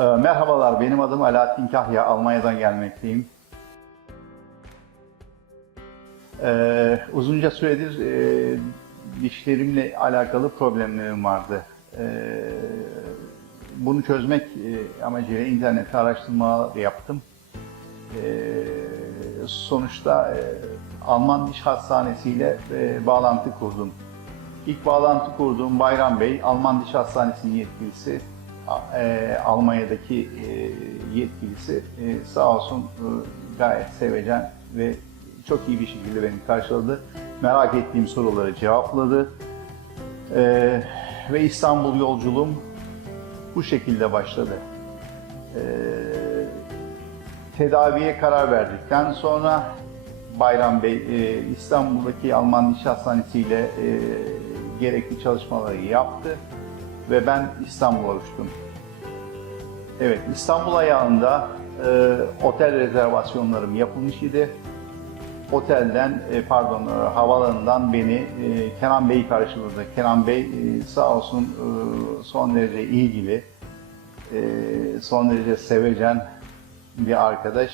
Ee, Merhabalar, benim adım Alaaddin Kahya, Almanya'dan gelmekteyim. Ee, uzunca süredir e, dişlerimle alakalı problemlerim vardı. Ee, bunu çözmek e, amacıyla internette araştırmalar yaptım. Sonuçta e, Alman Diş Hastanesi ile e, bağlantı kurdum. İlk bağlantı kurduğum Bayram Bey, Alman Diş Hastanesi'nin yetkilisi, e, Almanya'daki e, yetkilisi e, sağ olsun e, gayet sevecen ve çok iyi bir şekilde beni karşıladı. Merak ettiğim soruları cevapladı. E, ve İstanbul yolculuğum bu şekilde başladı. E, tedaviye karar verdikten sonra Bayram Bey e, İstanbul'daki Alman Diş Hastanesi ile e, gerekli çalışmaları yaptı ve ben İstanbul'a uçtum. Evet, İstanbul ayağında e, otel rezervasyonlarım yapılmış idi. Otelden, e, pardon, e, havaalanından beni e, Kenan Bey karşıladı. Kenan Bey e, sağ olsun e, son derece ilgili, e, son derece sevecen bir arkadaş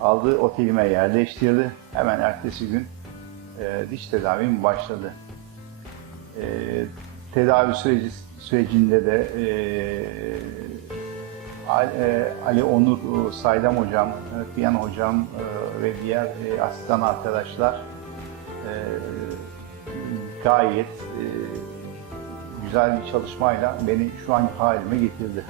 aldı otelime yerleştirdi. Hemen ertesi gün e, diş tedavim başladı. E, tedavi süreci sürecinde de e, e, Ali Onur e, Saydam hocam, Piyan hocam ve diğer asistan arkadaşlar gayet güzel bir çalışmayla beni şu anki halime getirdi.